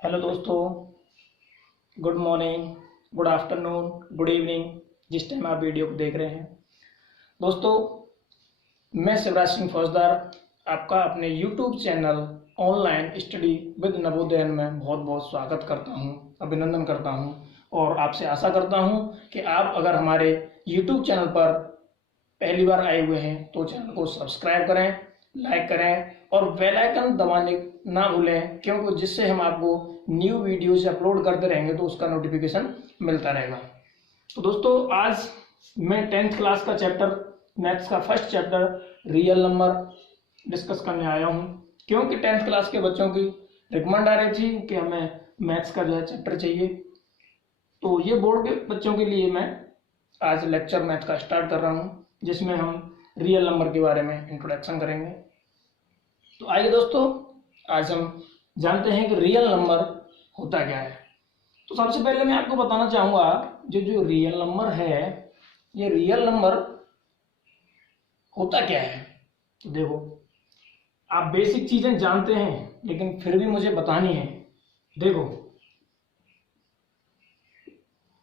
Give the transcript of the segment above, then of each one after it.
Hello दोस्तों, good morning, good afternoon, good evening, जिस time आप वीडियो को देख रहे हैं। दोस्तों, मैं शिवराज सिंह फौजदार आपका अपने YouTube channel online study with Navodaya में बहुत बहुत स्वागत करता हूं, अभिनंदन करता हूं और आपसे आशा करता हूं कि आप अगर हमारे यूट्यूब चैनल पर पहली बार आए हुए हैं तो चैनल को सब्सक्राइब करें, लाइक करें और बेल आइकन दबाने ना भूलें, क्योंकि जिससे हम आपको न्यू वीडियोज अपलोड करते रहेंगे तो उसका नोटिफिकेशन मिलता रहेगा। तो दोस्तों, आज मैं 10th क्लास का चैप्टर मैथ्स का first chapter real number discuss करने आया हूं, क्योंकि 10th क्लास के बच्चों की रिकमेंड आ रही थी कि हमें मैथ्स का जो है चैप्टर चाहिए। तो ये बोर्ड के बच्चों के लिए मैं आज लेक्चर मैथ का स्टार्ट कर रहा हूं, जिसमें हम रियल नंबर के बारे में इंट्रोडक्शन करेंगे। तो आइए दोस्तों, आज हम जानते हैं कि रियल नंबर होता क्या है। तो सबसे पहले मैं आपको बताना चाहूंगा जो रियल नंबर है, ये रियल नंबर होता क्या है। तो देखो, आप बेसिक चीजें जानते हैं लेकिन फिर भी मुझे बतानी है। देखो,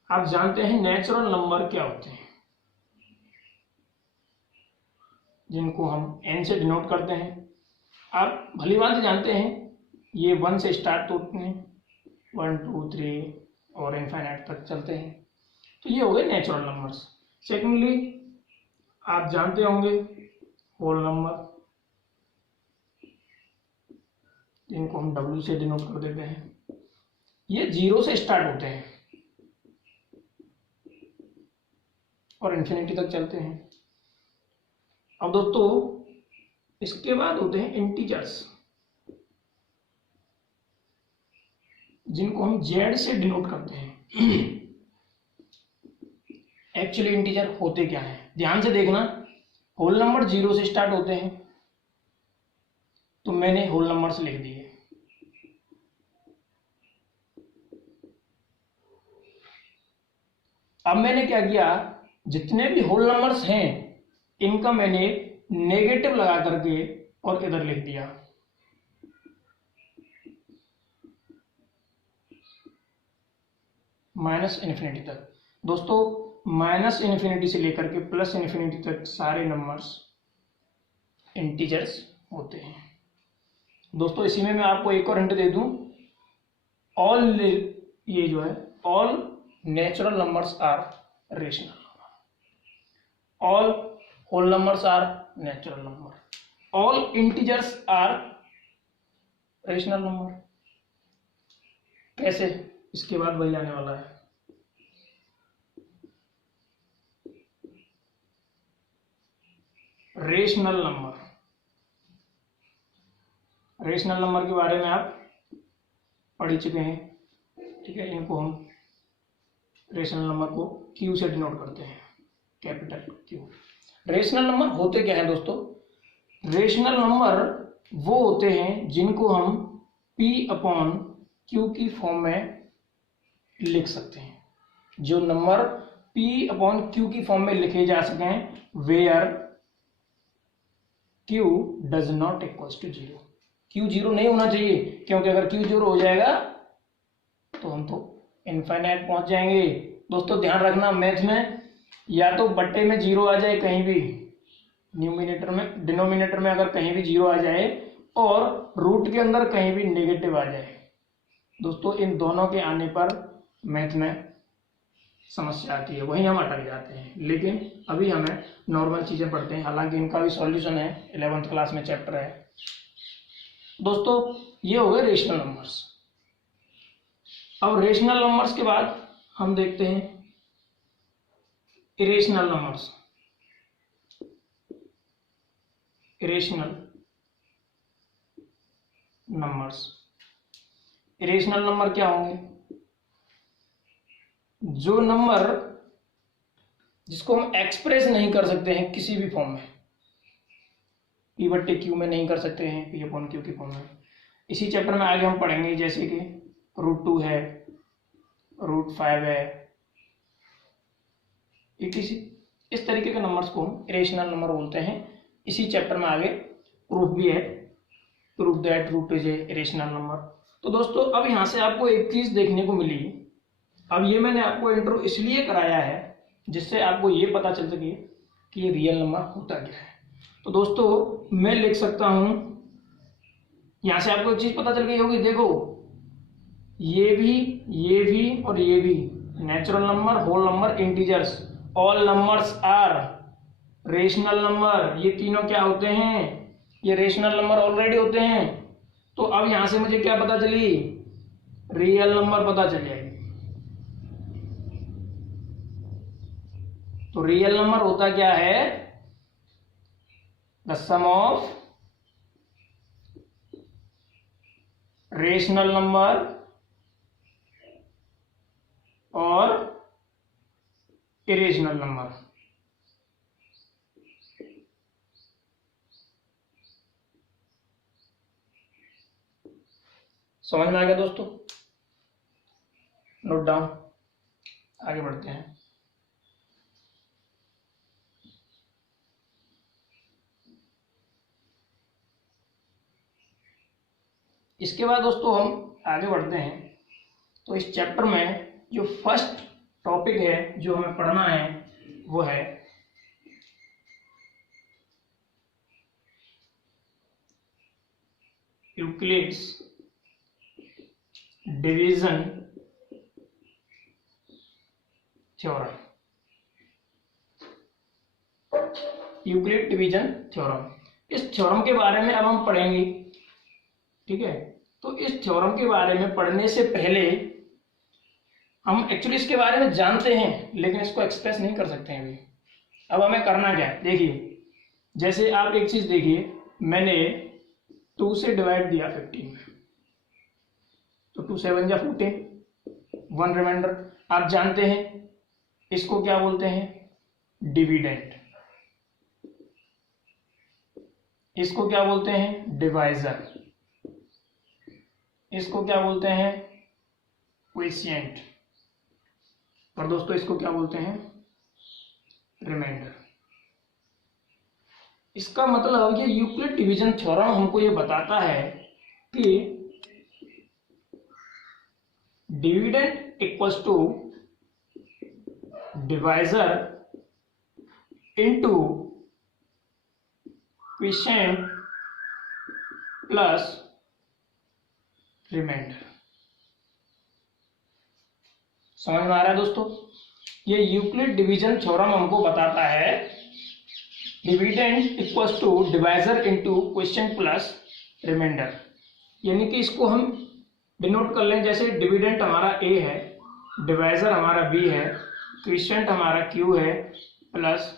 आप जानते हैं नेचुरल नंबर क्या होते हैं, जिनको हम n से डिनोट करते हैं। आप भली भांति जानते हैं ये 1 से स्टार्ट होते हैं, 1 2 3 और इनफाइनाइट तक चलते हैं। तो ये हो गए नेचुरल नंबर्स। सेकेंडली, आप जानते होंगे होल नंबर, जिनको हम W से डिनोट कर देते हैं। ये 0 से स्टार्ट होते हैं और इन्फिनिटी तक चलते हैं। अब दोस्तों, इसके बाद होते हैं इंटीजर्स, जिनको हम Z से डिनोट करते हैं। एक्चुअली इंटीजर होते क्या है, ध्यान से देखना। होल नंबर 0 से स्टार्ट होते हैं, तो मैंने होल नंबर्स लिख दिए। अब मैंने क्या किया, जितने भी होल नंबर्स हैं इनका मैंने नेगेटिव लगा करके और इधर लिख दिया। माइनस इन्फिनिटी तक। दोस्तों, माइनस इन्फिनिटी से लेकर के प्लस इन्फिनिटी तक सारे नंबर्स इंटीजर्स होते हैं। दोस्तों, इसी में मैं आपको एक और हिंट दे दूं, ऑल ये जो है all natural numbers are rational number, all whole numbers are natural number, all integers are rational number. कैसे, इसके बाद वही आने वाला है। रेशनल नंबर, रेशनल नंबर के बारे में आप पढ़ ही चुके हैं, ठीक है। इनको हम रेशनल नंबर को Q से डिनोट करते हैं, कैपिटल Q। रेशनल नंबर होते क्या है दोस्तों, रेशनल नंबर वो होते हैं जिनको हम P/Q की फॉर्म में लिख सकते हैं। जो नंबर P/Q की फॉर्म में लिखे जा सकें, where Q does not equals to 0। Q 0 नहीं होना चाहिए, क्योंकि अगर Q 0 हो जाएगा तो हम तो इनफाइनाइट पहुंच जाएंगे। दोस्तों, ध्यान रखना, मैथ में या तो बट्टे में 0 आ जाए, कहीं भी न्यूमिनेटर में डिनोमिनेटर में अगर कहीं भी 0 आ जाए, और रूट के अंदर कहीं भी नेगेटिव आ जाए। दोस्तों, इन दोनों के आने पर मैथ में समस्या आती है, वहीं हम अटक जाते हैं। लेकिन अभी हमें नॉर्मल चीजें पढ़ते हैं, हालांकि इनका भी सॉल्यूशन है, 11th क्लास में चैप्टर है। दोस्तों, ये हो गए रेशनल नंबर्स। अब रेशनल नंबर्स के बाद हम देखते हैं irrational numbers. Irrational numbers, irrational number क्या होंगे, जो नंबर जिसको हम एक्सप्रेस नहीं कर सकते हैं किसी भी फॉर्म में, P/Q में नहीं कर सकते हैं, P/Q की फॉर्म में। इसी चैप्टर में आगे हम पढ़ेंगे, जैसे कि √2 है, √5 है, किसी इस तरीके के नंबर्स को हम इरेशनल नंबर बोलते हैं। इसी चैप्टर में आगे प्रूफ भी है, proof that √2 is a irrational number. तो दोस्तों अब यहाँ से आपको एक चीज देखने को मिली। अब ये मैंने आपको इंट्रो इसलिए कराया है जिससे आपको ये पता चल सके कि ये रियल नंबर होता क्या है। तो दोस्तों मैं लिख सकता हूं, यहां से आपको एक चीज पता चल गई होगी। देखो ये भी और ये भी natural number, whole number, integers, all numbers are rational number. ये तीनों क्या होते हैं, ये रेशनल नंबर ऑलरेडी होते हैं। तो अब यहां से मुझे क्या पता चली, रियल नंबर पता चल जाएगी। तो रियल नंबर होता क्या है, the sum of rational number और इरेशनल नंबर। समझ में आ गया दोस्तों? नोट डाउन, आगे बढ़ते हैं। इसके बाद दोस्तों हम आगे बढ़ते हैं। तो इस चैप्टर में जो फर्स्ट टॉपिक है जो हमें पढ़ना है वो है Euclid's division theorem. Euclid division theorem, इस थ्योरम के बारे में अब हम पढ़ेंगे। ठीक है, तो इस थ्योरम के बारे में पढ़ने से पहले हम एक्चुअली इसके बारे में जानते हैं लेकिन इसको एक्सप्रेस नहीं कर सकते हैं अभी। अब हमें करना क्या है, देखिए जैसे आप एक चीज देखिए, मैंने 2 से डिवाइड दिया 15 में, तो 2 7 जा 14, 1 रिमाइंडर। आप जानते हैं इसको क्या बोलते हैं, डिविडेंड। इसको क्या बोलते हैं, डिवाइजर। इसको क्या बोलते हैं, क्वोशिएंट। और दोस्तों इसको क्या बोलते हैं, रिमाइंडर। इसका मतलब ये यूक्लिड डिवीजन थ्योरम हमको ये बताता है कि dividend equals to divisor into quotient plus remainder. समझ में आ रहा है दोस्तों? ये यूक्लिड डिवीजन थ्योरम हमको बताता है dividend equals to divisor into quotient plus remainder. यानी कि इसको हम डिनोट कर लें, जैसे डिविडेंड हमारा a है, डिवाइजर हमारा b है, क्वोशिएंट हमारा q है, प्लस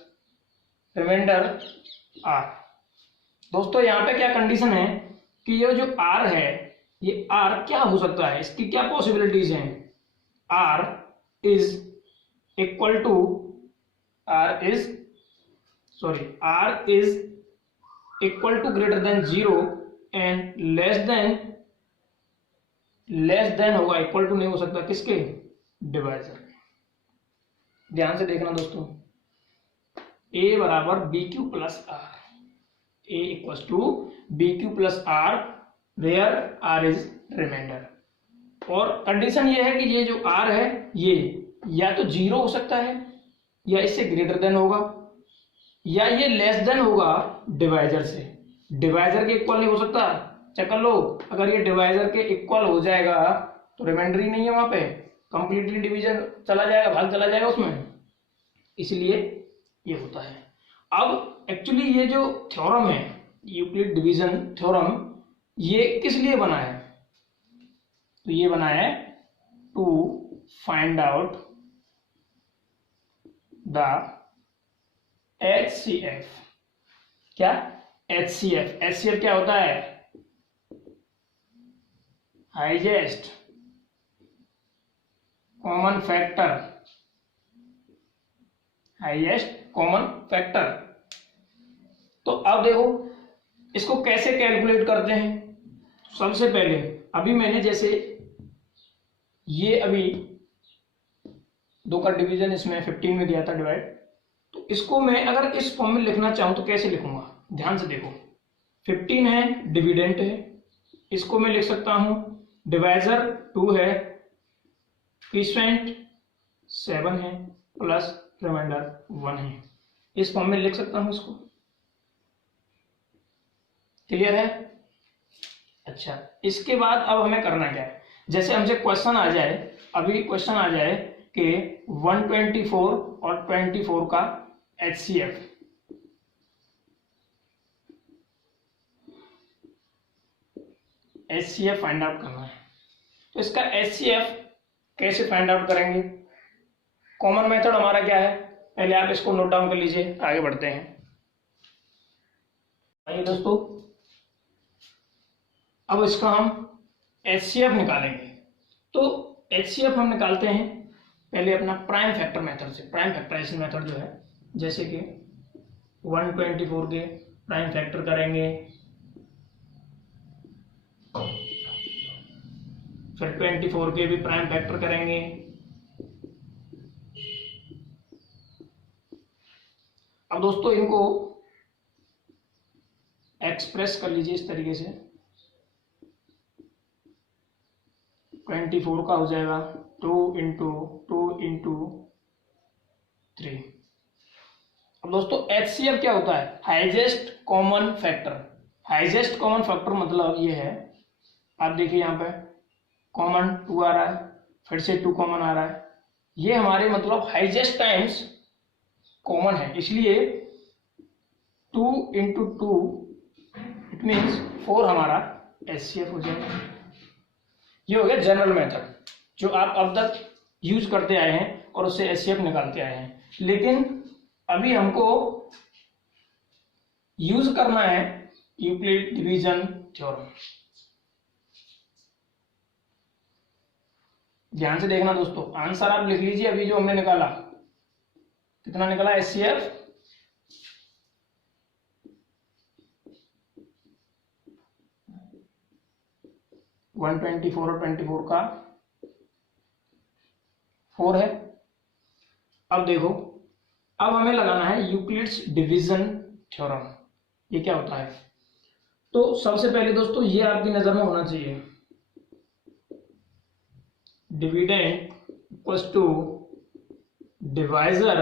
रिमाइंडर r। दोस्तों यहाँ पे क्या कंडीशन है कि ये जो r है, ये r क्या हो सकता है, इसकी क्या पॉसिबिलिटीज हैं। r is equal to r is equal to greater than 0 and less than होगा, इक्वल टू नहीं हो सकता किसके, डिवाइजर। ध्यान से देखना दोस्तों, a बराबर b Q plus r, a equal to B Q plus are where r is remainder. और कंडीशन ये है कि ये जो r है ये या तो 0 हो सकता है, या इससे ग्रेटर देन होगा, या ये लेस देन होगा डिवाइजर से। डिवाइजर के इक्वल नहीं हो सकता, चेक कर लो। अगर ये डिवाइजर के इक्वल हो जाएगा तो रिमाइंडर ही नहीं है, वहां पे कंप्लीटली डिवीजन चला जाएगा, भाग चला जाएगा उसमें, इसलिए ये होता है। अब एक्चुअली ये जो थ्योरम है यूक्लिड डिवीजन थ्योरम, ये किस लिए बना है, तो ये बना है to find out the HCF। क्या, HCF। HCF क्या होता है, highest common factor, highest common factor. तो अब देखो इसको कैसे कैलकुलेट करते हैं। सबसे पहले अभी मैंने जैसे ये अभी 2 का डिवीजन इसमें 15 में दिया था डिवाइड, तो इसको मैं अगर इस फॉर्म में लिखना चाहूं तो कैसे लिखूंगा, ध्यान से देखो। 15 है, डिविडेंट है, इसको मैं लिख सकता हूं डिवाइजर 2 है, क्विसेंट 7 है, प्लस रिमाइंडर 1 है। इस फॉर्म में लिख सकता हूं इसको। क्लियर है? अच्छा, इसके बाद अब हमें करना क्या है, जैसे हमसे क्वेश्चन आ जाए, अभी क्वेश्चन आ जाए कि 124 और 24 का HCF, HCF फाइंड आउट करना है। तो इसका HCF कैसे फाइंड आउट करेंगे? कॉमन मेथड हमारा क्या है, पहले आप इसको नोट डाउन कर लीजिए, आगे बढ़ते हैं। आइए दोस्तों, अब इसका हम HCF निकालेंगे। तो HCF हम निकालते हैं पहले अपना प्राइम फैक्टर मेथड से, प्राइम फैक्टराइजेशन मेथड जो है, जैसे कि 124 के प्राइम फैक्टर करेंगे, फिर 24 के भी प्राइम फैक्टर करेंगे। अब दोस्तों इनको एक्सप्रेस कर लीजिए इस तरीके से, 24 का हो जाएगा 2 इंटू 3। अब दोस्तों HCF क्या होता है? Highest common factor. Highest common factor मतलब ये है, आप देखिए यहाँ पे कॉमन 2 आ रहा है, फिर से 2 कॉमन आ रहा है, ये हमारे मतलब हाईएस्ट टाइम्स कॉमन है, इसलिए 2 इंटू 2 इट मीन्स 4 हमारा HCF हो जाएगा। ये हो गया जनरल मेथड जो आप अब तक यूज करते आए हैं और उससे HCF निकालते आए हैं। लेकिन अभी हमको यूज करना है यूक्लिड डिवीजन थ्योरम। ध्यान से देखना दोस्तों, आंसर आप लिख लीजिए। अभी जो हमने निकाला, कितना निकला HCF? और 24 का 4 है। अब देखो, अब हमें लगाना है यूक्लिड्स डिवीजन थ्योरम। ये क्या होता है? तो सबसे पहले दोस्तों ये आपकी नजर में होना चाहिए, dividend equals to divisor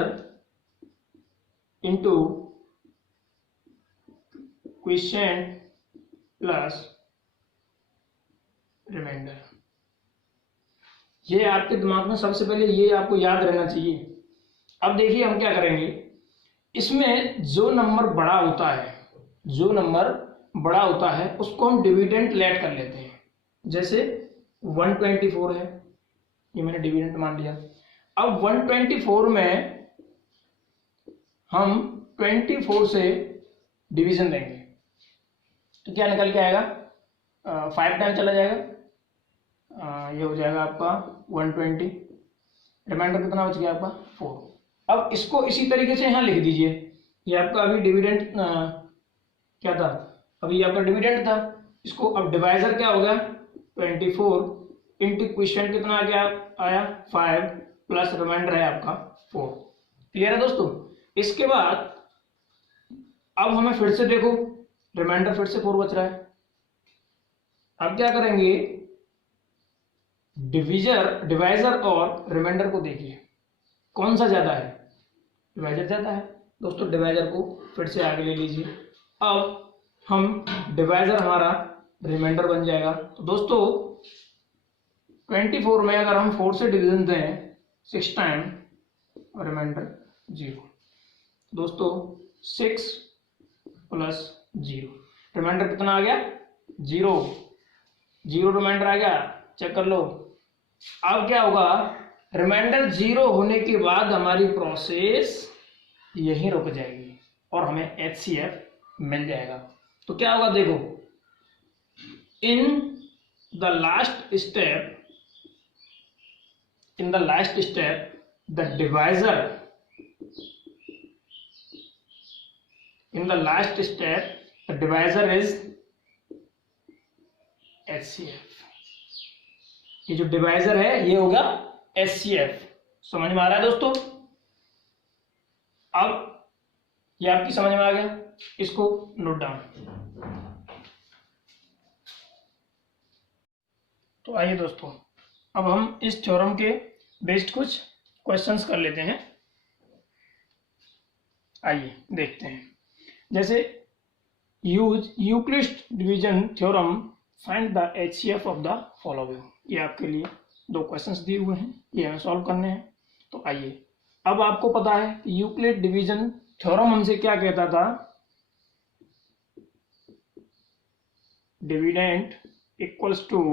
into quotient plus remainder. ये आपके दिमाग में सबसे पहले ये आपको याद रहना चाहिए। अब देखिए हम क्या करेंगे, इसमें जो नंबर बड़ा होता है, जो नंबर बड़ा होता है उसको हम डिविडेंड लेट कर लेते हैं। जैसे 124 है, ये मैंने डिविडेंड मान लिया। अब 124 में हम 24 से डिवीजन देंगे तो क्या निकल के आएगा? 5 टाइम चला जाएगा, ये हो जाएगा आपका 120। रिमाइंडर कितना बच गया आपका? 4। अब इसको इसी तरीके से यहाँ लिख दीजिए। ये आपका अभी डिविडेंड क्या था? अभी आपका डिविडेंड था। इसको अब डिवाइजर क्या हो गया? 24 इंटू क्विसेंट कितना आ गया? आया 5 प्लस रिमाइंडर है आपका 4। क्लियर है दोस्तों? इसके बाद अब हमें फिर से देखो, रिमाइंडर फिर से 4 बच रहा है। अब क्या करेंगे, डिवाइजर और रिमाइंडर को देखिए कौन सा ज्यादा है? डिवाइजर ज्यादा है। दोस्तों डिवाइजर को फिर से आगे ले लीजिए। अब हम डिवाइजर हमारा रिमाइंडर बन जाएगा। तो दोस्तों 24 में अगर हम 4 से डिवीजन दें 6 टाइम, रिमाइंडर 0। दोस्तों 6 प्लस 0, रिमाइंडर कितना आ गया? 0। 0 रिमाइंडर आ गया, चेक कर लो। अब क्या होगा, रिमाइंडर 0 होने के बाद हमारी प्रोसेस यहीं रुक जाएगी और हमें HCF मिल जाएगा। तो क्या होगा देखो, in the last step the divisor is HCF। ये जो डिवाइजर है ये होगा HCF। समझ में आ रहा है दोस्तों? अब ये आपकी समझ में आ गया, इसको नोट डाउन। तो आइए दोस्तों, अब हम इस थ्योरम के बेस्ड कुछ क्वेश्चंस कर लेते हैं। आइए देखते हैं। जैसे use Euclid division theorem, find the HCF of the following. ये आपके लिए दो क्वेश्चंस दिए हुए हैं, ये हमें सॉल्व करने हैं। तो आइए, अब आपको पता है कि यूक्लिड डिवीजन थ्योरम हमसे क्या कहता था, dividend equals to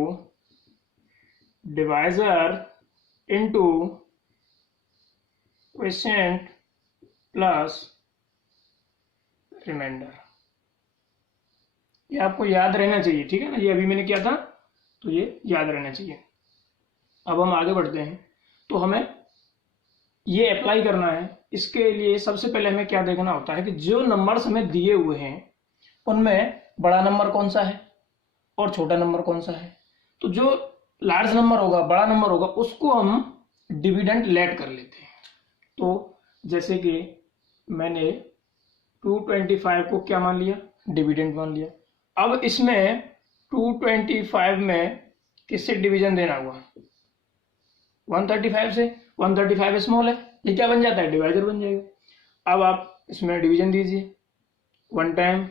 divisor into quotient plus remainder. ये आपको याद रहना चाहिए, ठीक है ना। ये अभी मैंने किया था तो ये याद रहना चाहिए। अब हम आगे बढ़ते हैं। तो हमें ये अप्लाई करना है। इसके लिए सबसे पहले हमें क्या देखना होता है कि जो नंबर्स हमें दिए हुए हैं उनमें बड़ा नंबर कौन सा है और छोटा नंबर कौन सा है। तो जो लार्ज नंबर होगा, बड़ा नंबर होगा, उसको हम डिविडेंड लेट कर लेते हैं। तो जैसे कि मैंने 225 को क्या मान लिया, डिविडेंड मान लिया। अब इसमें 225 में किससे डिवीजन देना हुआ, 135 से। 135 स्मॉल है, ये क्या बन जाता है, डिवाइजर बन जाएगा। अब आप इसमें डिवीजन दीजिए, 1 टाइम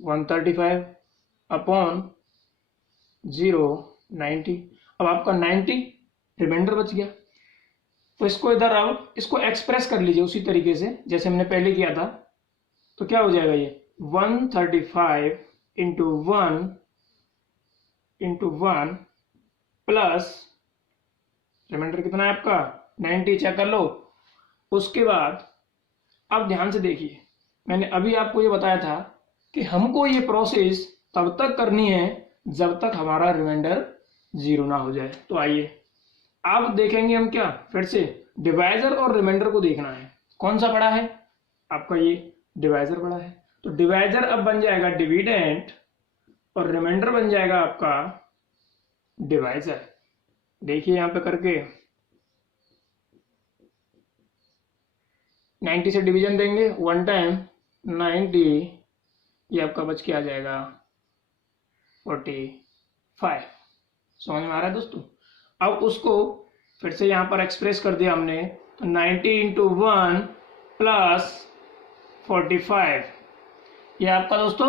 135 अपॉन 0 90। अब आपका 90 रिमाइंडर बच गया। तो इसको इधर अब इसको एक्सप्रेस कर लीजिए उसी तरीके से जैसे हमने पहले किया था। तो क्या हो जाएगा, ये 135 इंटू 1 प्लस रिमाइंडर कितना है आपका 90, चेक कर लो। उसके बाद अब ध्यान से देखिए, मैंने अभी आपको ये बताया था कि हमको ये प्रोसेस तब तक करनी है जब तक हमारा रिमाइंडर 0 ना हो जाए। तो आइए अब देखेंगे हम क्या, फिर से डिवाइजर और रिमाइंडर को देखना है कौन सा बड़ा है। आपका ये डिवाइजर बड़ा है, तो डिवाइजर अब बन जाएगा डिविडेंड और रिमाइंडर बन जाएगा आपका डिवाइजर। देखिए यहां पे करके 90 से डिवीजन देंगे, 1 टाइम 90, ये आपका बच के आ जाएगा 45। समझ में आ रहा है दोस्तों। अब उसको फिर से यहां पर एक्सप्रेस कर दिया हमने, तो 90 इंटू 1 प्लस 45, ये आपका दोस्तों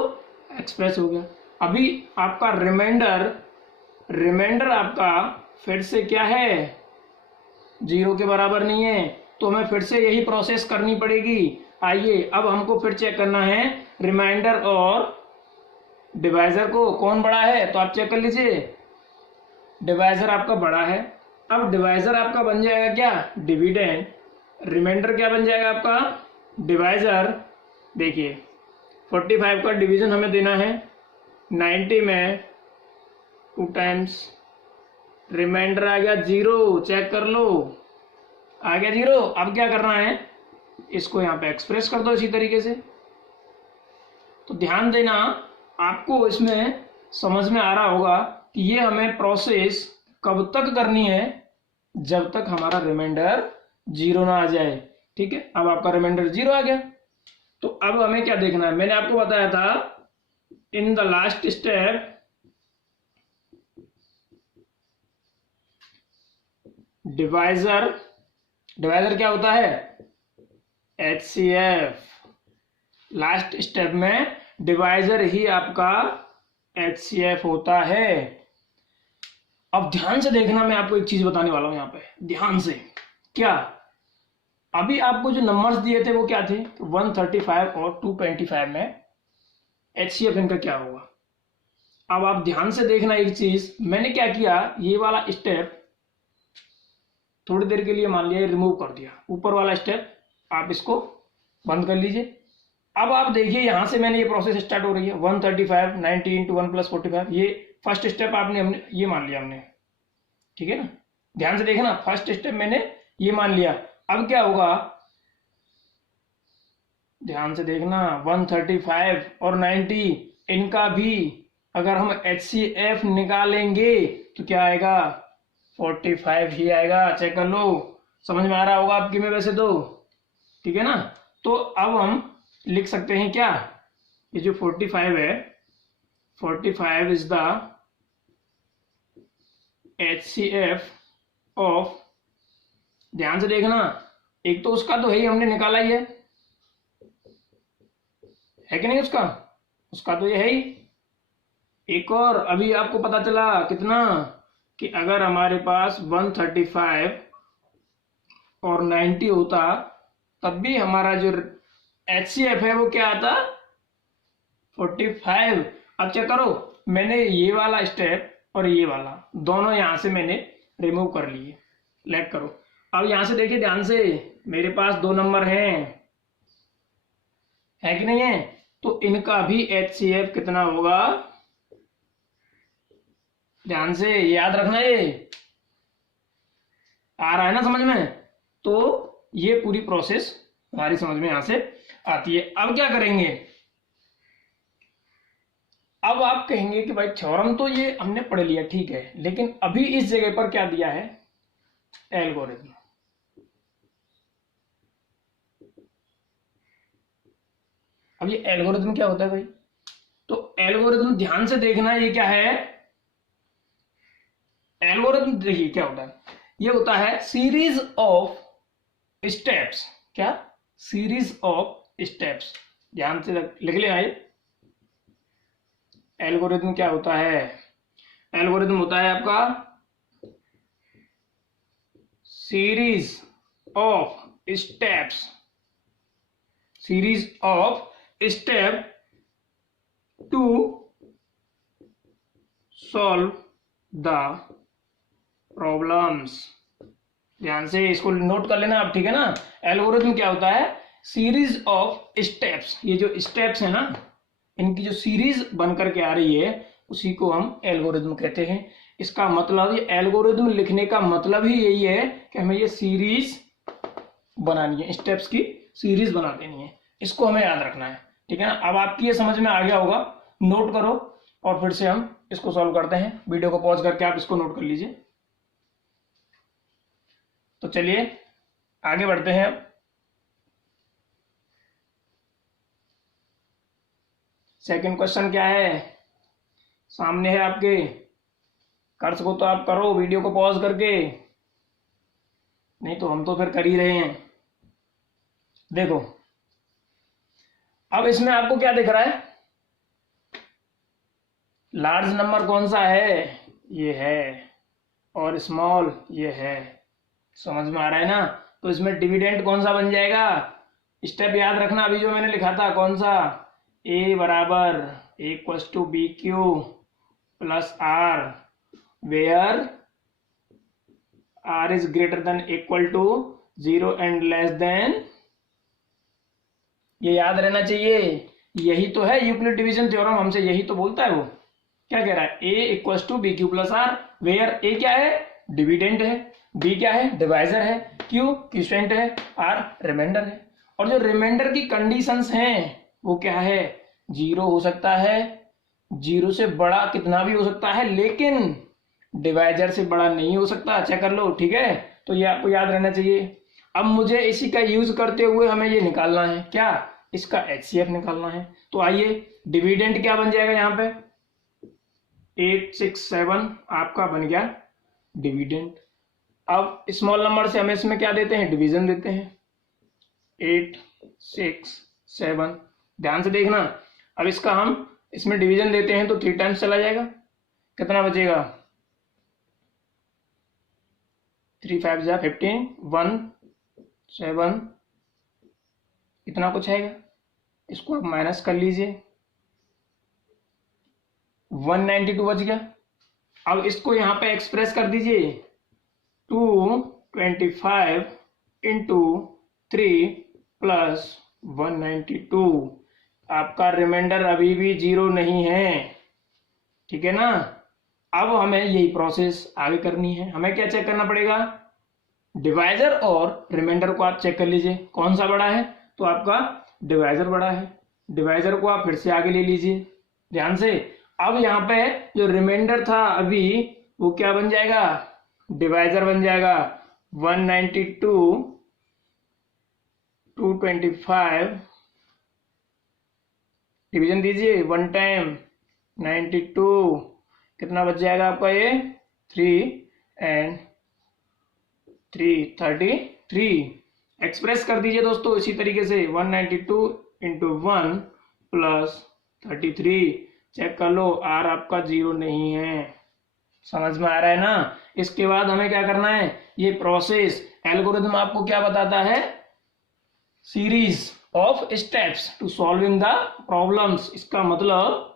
एक्सप्रेस हो गया। अभी आपका रिमाइंडर आपका फिर से क्या है, 0 के बराबर नहीं है, तो हमें फिर से यही प्रोसेस करनी पड़ेगी। आइए अब हमको फिर चेक करना है रिमाइंडर और डिवाइजर को कौन बड़ा है। तो आप चेक कर लीजिए, डिवाइजर आपका बड़ा है। अब डिवाइजर आपका बन जाएगा क्या, डिविडेंड, रिमाइंडर क्या बन जाएगा आपका डिवाइजर। देखिए 45 का डिवीजन हमें देना है 90 में, 2 टाइम्स रिमाइंडर आ गया 0, चेक कर लो आ गया 0। अब क्या करना है, इसको यहाँ पे एक्सप्रेस कर दो इसी तरीके से। तो ध्यान देना, आपको इसमें समझ में आ रहा होगा कि ये हमें प्रोसेस कब तक करनी है, जब तक हमारा रिमाइंडर 0 ना आ जाए। ठीक है, अब आपका रिमाइंडर 0 आ गया। तो अब हमें क्या देखना है, मैंने आपको बताया था in the last step divisor क्या होता है, HCF। लास्ट स्टेप में डिवाइजर ही आपका HCF होता है। अब ध्यान से देखना, मैं आपको एक चीज बताने वाला हूं यहां पे, ध्यान से। क्या, अभी आपको जो नंबर्स दिए थे वो क्या थे, 135 और 225 में HCF इनका क्या होगा। अब आप ध्यान से देखना एक चीज, मैंने क्या किया, ये वाला स्टेप थोड़ी देर के लिए मान लिया रिमूव कर दिया, ऊपर वाला स्टेप आप इसको बंद कर लीजिए। अब आप देखिए यहां से मैंने ये प्रोसेस स्टार्ट हो रही है, 135 90 इंटू 1 प्लस 45, ये फर्स्ट स्टेप हमने ये मान लिया हमने, ठीक है ना। ध्यान से देखना, फर्स्ट स्टेप मैंने ये मान लिया। अब क्या होगा, ध्यान से देखना, 135 और 90 इनका भी अगर हम HCF निकालेंगे तो क्या आएगा, 45 ही आएगा। चेक कर लो, समझ में आ रहा होगा आपकी में वैसे तो, ठीक है ना। तो अब हम लिख सकते हैं क्या, ये जो 45 है, 45 इज द HCF ऑफ, ध्यान से देखना, एक तो उसका तो है ही, हमने निकाला ही है कि नहीं, उसका तो ये है ही। एक और अभी आपको पता चला कितना, कि अगर हमारे पास 135 और 90 होता तब भी हमारा जो HCF है वो क्या आता, 45। अब चेक करो, मैंने ये वाला स्टेप और ये वाला दोनों यहां से मैंने रिमूव कर लिए, लेट करो। अब यहां से देखिए ध्यान से, मेरे पास 2 नंबर हैं, है कि नहीं है, तो इनका भी HCF कितना होगा, ध्यान से याद रखना, ये आ रहा है ना समझ में। तो ये पूरी प्रोसेस हमारी समझ में यहां से आती है। अब क्या करेंगे, अब आप कहेंगे कि भाई थ्योरम तो ये हमने पढ़ लिया, ठीक है, लेकिन अभी इस जगह पर क्या दिया है, एल्गोरिथम। अब ये एल्गोरिथम क्या होता है भाई, तो एल्गोरिथम ध्यान से देखना, ये क्या है, एल्गोरिथम देखिए क्या होता है, ये होता है सीरीज ऑफ स्टेप्स। क्या, सीरीज ऑफ स्टेप्स, ध्यान से लिख लेना। ये एल्गोरिथम क्या होता है, एल्गोरिथम होता है आपका series of steps, series of step to solve the problems. ध्यान से इसको नोट कर लेना आप, ठीक है ना। एल्गोरिथम क्या होता है, सीरीज ऑफ स्टेप्स, ये जो स्टेप्स है ना, इनकी जो सीरीज बन करके आ रही है उसी को हम एल्गोरिथम कहते हैं। इसका मतलब, ये एल्गोरिथम लिखने का मतलब ही यही है कि हमें ये सीरीज बनानी है, स्टेप्स की सीरीज बना देनी है, इसको हमें याद रखना है, ठीक है ना। अब आपकी ये समझ में आ गया होगा, नोट करो और फिर से हम इसको सॉल्व करते हैं। वीडियो को पॉज करके आप इसको नोट कर लीजिए। तो चलिए आगे बढ़ते हैं। सेकंड क्वेश्चन क्या है, सामने है आपके, कर सको तो आप करो वीडियो को पॉज करके, नहीं तो हम तो फिर कर ही रहे हैं। देखो अब इसमें आपको क्या दिख रहा है, लार्ज नंबर कौन सा है, ये है, और स्मॉल ये है, समझ में आ रहा है ना। तो इसमें डिविडेंड कौन सा बन जाएगा, स्टेप याद रखना, अभी जो मैंने लिखा था कौन सा, ए बराबर equals to B Q plus are, where r is greater than equal to 0 and less than, ये याद रहना चाहिए। यही तो है यूक्लिड डिवीजन थ्योरम, हमसे यही तो बोलता है। वो क्या कह रहा है, A equals to B Q plus are, where A क्या है, डिविडेंड है, बी क्या है, डिवाइजर है, क्यू क्वोशिएंट है, आर रिमाइंडर है। और जो रिमाइंडर की कंडीशंस हैं वो क्या है, 0 हो सकता है, 0 से बड़ा कितना भी हो सकता है, लेकिन डिवाइजर से बड़ा नहीं हो सकता, अच्छा कर लो, ठीक है। तो ये आपको याद रहना चाहिए। अब मुझे इसी का यूज करते हुए हमें ये निकालना है, क्या, इसका HCF निकालना है। तो आइए, डिविडेंड क्या बन जाएगा यहाँ पे, 867 आपका बन गया डिविडेंड। अब स्मॉल नंबर से हमें इसमें क्या देते हैं, डिवीजन देते हैं, 867, ध्यान से देखना। अब इसका हम इसमें डिवीजन देते हैं तो 3 टाइम्स चला जाएगा, कितना बचेगा, 3 5 जा 15, 1 7, इतना कुछ आएगा। इसको आप माइनस कर लीजिए, 192 बच गया। अब इसको यहां पे एक्सप्रेस कर दीजिए, 225 इंटू 3 प्लस 192, आपका रिमाइंडर अभी भी 0 नहीं है, ठीक है ना। अब हमें यही प्रोसेस आगे करनी है। हमें क्या चेक करना पड़ेगा, डिवाइजर और रिमाइंडर को आप चेक कर लीजिए कौन सा बड़ा है, तो आपका डिवाइजर बड़ा है, डिवाइजर को आप फिर से आगे ले लीजिए ध्यान से। अब यहाँ पे जो रिमाइंडर था अभी वो क्या बन जाएगा, डिवाइजर बन जाएगा, 192 225, डिवीजन दीजिए 1 टाइम 92, कितना बच जाएगा आपका ये 3, एंड 333 एक्सप्रेस कर दीजिए दोस्तों इसी तरीके से 192 इंटू 1 प्लस 33। चेक कर लो आर आपका 0 नहीं है। समझ में आ रहा है ना। इसके बाद हमें क्या करना है, ये प्रोसेस एल्गोरिथम आपको क्या बताता है, series of steps to solving the problems. इसका मतलब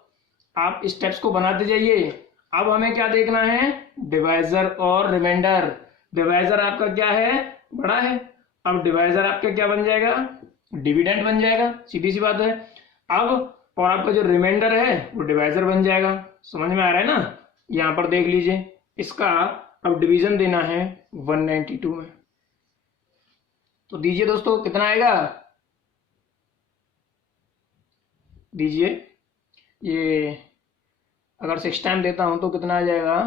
आप स्टेप्स को बनाते जाइए। अब हमें क्या देखना है, डिवाइजर और रिमाइंडर। डिवाइजर आपका क्या है, बड़ा है। अब डिवाइजर आपका क्या बन जाएगा, डिविडेंड बन जाएगा, सीधी सी बात है। अब और आपका जो रिमाइंडर है वो डिवाइजर बन जाएगा। समझ में आ रहा है ना। यहां पर देख लीजिए, इसका अब डिवीजन देना है 192 में। तो दीजिए दोस्तों कितना आएगा, दीजिए। ये अगर 6 टाइम देता हूं तो कितना आ जाएगा,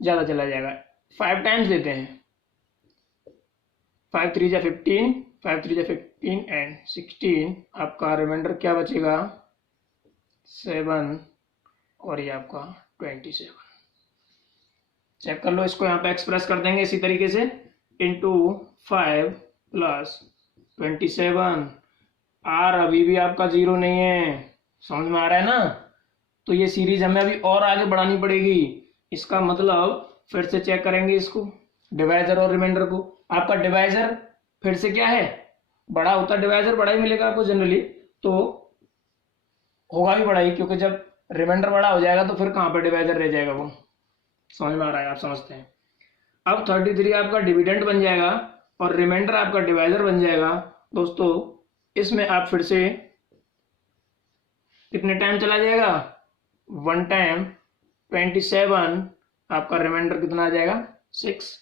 ज्यादा चला जाएगा। 5 टाइम्स देते हैं, 5 3 जा 15, 5 3 जा 15 एंड 16। आपका रिमाइंडर क्या बचेगा, 7 और ये आपका 27। चेक कर लो, इसको यहाँ पे एक्सप्रेस कर देंगे इसी तरीके से, इंटू 5 प्लस 27। आर अभी भी आपका 0 नहीं है। समझ में आ रहा है ना। तो ये सीरीज हमें अभी और आगे बढ़ानी पड़ेगी। इसका मतलब फिर से चेक करेंगे इसको, डिवाइजर और रिमाइंडर को। आपका डिवाइजर फिर से क्या है, बड़ा होता है। डिवाइजर बड़ा ही मिलेगा आपको जनरली, तो होगा भी बड़ा ही, क्योंकि जब रिमाइंडर बड़ा हो जाएगा तो फिर कहाँ पर डिवाइजर रह जाएगा वो। समझ में आ रहा है, आप समझते हैं। अब 33 आपका डिविडेंड बन जाएगा और रिमाइंडर आपका डिवाइजर बन जाएगा। दोस्तों इसमें आप फिर से कितने टाइम चला जाएगा, 1 टाइम 27। आपका रिमाइंडर कितना आ जाएगा, 6।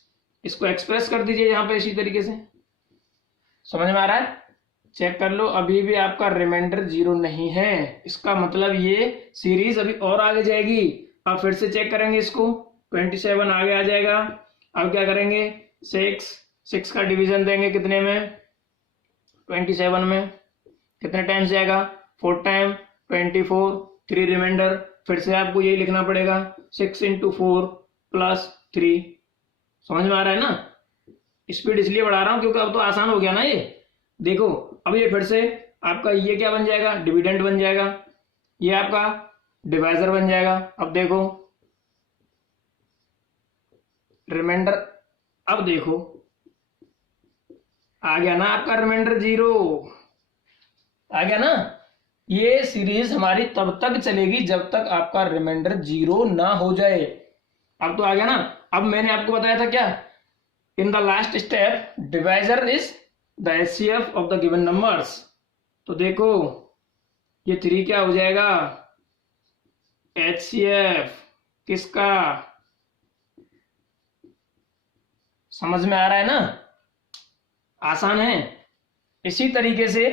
इसको एक्सप्रेस कर दीजिए यहाँ पे इसी तरीके से। समझ में आ रहा है। चेक कर लो, अभी भी आपका रिमाइंडर 0 नहीं है। इसका मतलब ये सीरीज अभी और आगे जाएगी। अब फिर से चेक करेंगे इसको, 27 आगे आ जाएगा। अब क्या करेंगे, 6 का डिवीजन देंगे कितने में, 27 में। कितने टाइम्स जाएगा, 4 टाइम 24, 3 रिमाइंडर। फिर से आपको यही लिखना पड़ेगा, 6 इंटू 4 प्लस 3। समझ में आ रहा है ना। स्पीड इसलिए बढ़ा रहा हूं क्योंकि अब तो आसान हो गया ना ये। देखो अब ये फिर से आपका ये क्या बन जाएगा, डिविडेंड बन जाएगा। ये आपका डिवाइजर बन जाएगा। अब देखो रिमाइंडर, अब देखो आ गया ना आपका रिमाइंडर 0 आ गया ना। ये सीरीज हमारी तब तक चलेगी जब तक आपका रिमाइंडर 0 ना हो जाए। अब तो आ गया ना। अब मैंने आपको बताया था क्या, in the last step divisor is the HCF of the given numbers. तो देखो ये 3 क्या हो जाएगा, एचसीएफ किसका। समझ में आ रहा है ना, आसान है। इसी तरीके से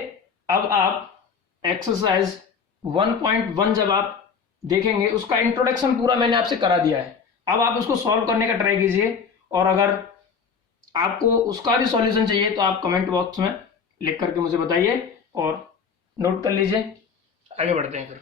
अब आप एक्सरसाइज 1.1 जब आप देखेंगे, उसका इंट्रोडक्शन पूरा मैंने आपसे करा दिया है। अब आप उसको सॉल्व करने का ट्राई कीजिए, और अगर आपको उसका भी सॉल्यूशन चाहिए तो आप कमेंट बॉक्स में लिख करके मुझे बताइए और नोट कर लीजिए। आगे बढ़ते हैं फिर।